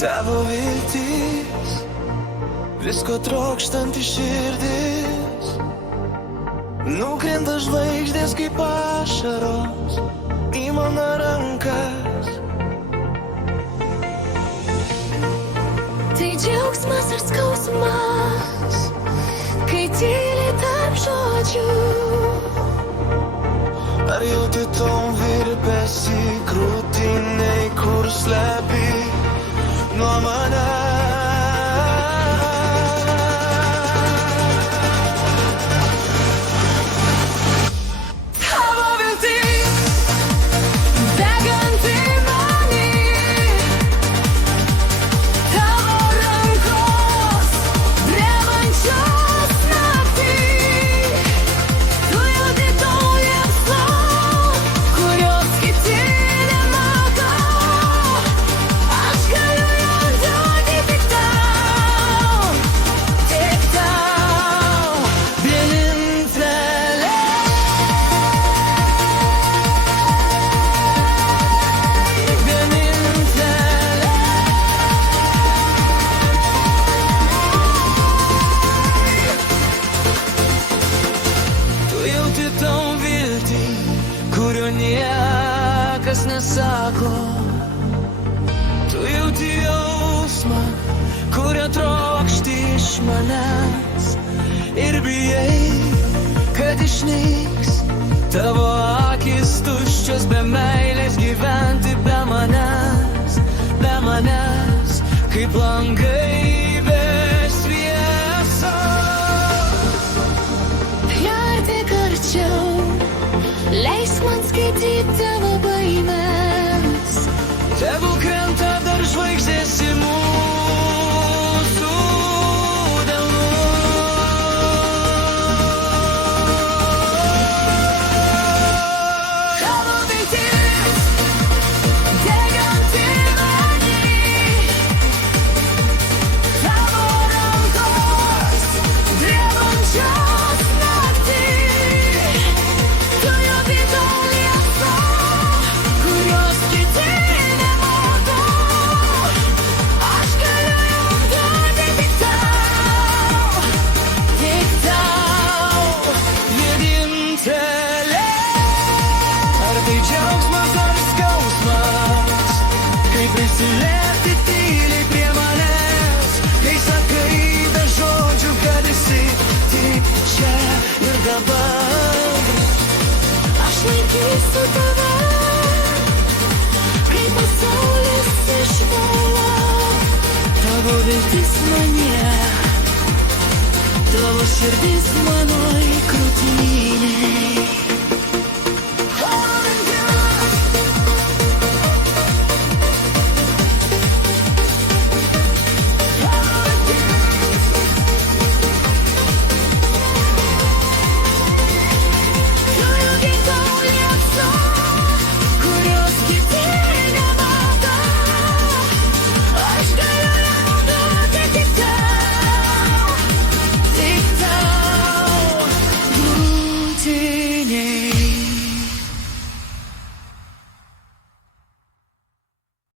Tavo viltis, visko trokštanti širdis, nukrenta žvaigždės kaip ašaros į mano rankas. Tai džiaugsmas ar skausmas, kai tyli tarp žodžių. Ar jauti tom virpesi krūtiniai, kur slepi nuo manęs? Tavo viltis, deganti many, tavo rankos, drebančios naktį. Tu jauti daug liepsnų, kurios kiti nemato. Aš galiu jam duoti tik tau, vienintelė. Tu jauti tom viltį, kurio niekas nesako. Tu jauti jausmą, kurio trokšti iš manęs. Ir bijai, kad išnyks tavo akis tuščios be meilės, gyventi be manęs, kaip langai be šviesos. Priartėk arčiau, leisk man skaityti tavo baimes. Tegul krenta dar žvaigždės į mūsų delnus. Tavo viltis, deganti many, tavo rankos, drebančios naktį. Tu jauti daug liepsnų, kurios kiti nemato. Aš galiu jam duoti tik tau, vienintelė. Ar tai džiaugsmas ar skausmas, kai prisilieti tyliai prie manęs, kai sakai be žodžių, kad esi tik čia ir dabar. aš laikysiu tave, kai pasaulis išbūva. Tavo viltis Manie, tavo širdis mano krūtinė.